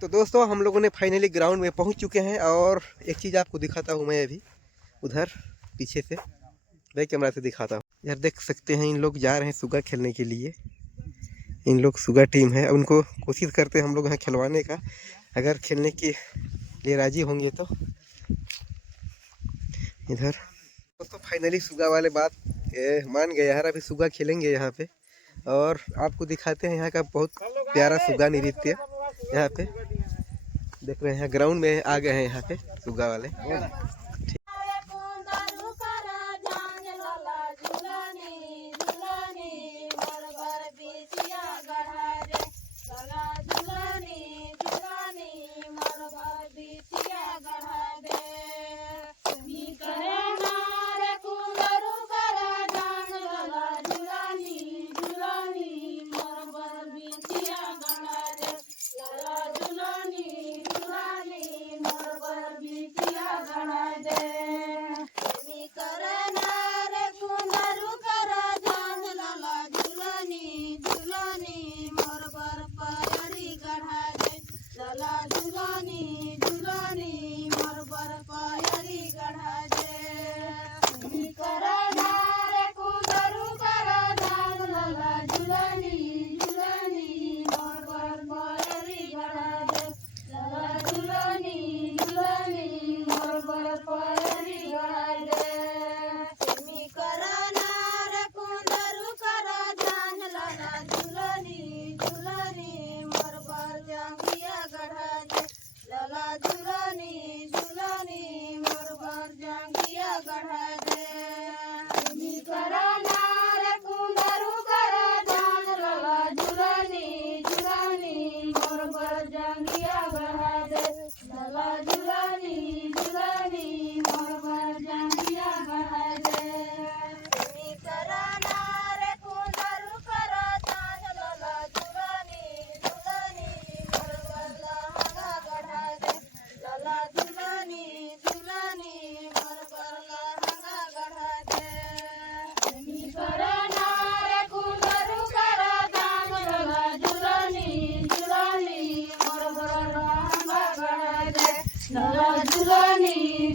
तो दोस्तों हम लोगों ने फाइनली ग्राउंड में पहुंच चुके हैं और एक चीज़ आपको दिखाता हूं मैं अभी उधर पीछे से बैक कैमरा से दिखाता हूं। यार देख सकते हैं इन लोग जा रहे हैं सुगा खेलने के लिए। इन लोग सुगा टीम है, उनको कोशिश करते हैं हम लोग यहाँ खिलवाने का, अगर खेलने के लिए राजी होंगे तो। इधर दोस्तों फाइनली सुगा वाले बात मान गए यार, अभी सुगा खेलेंगे यहाँ पे और आपको दिखाते हैं यहाँ का बहुत प्यारा सुगा नृत्य। यहाँ पे देख रहे हैं ग्राउंड में आ गए हैं यहाँ पे सुगा वाले। झुलनी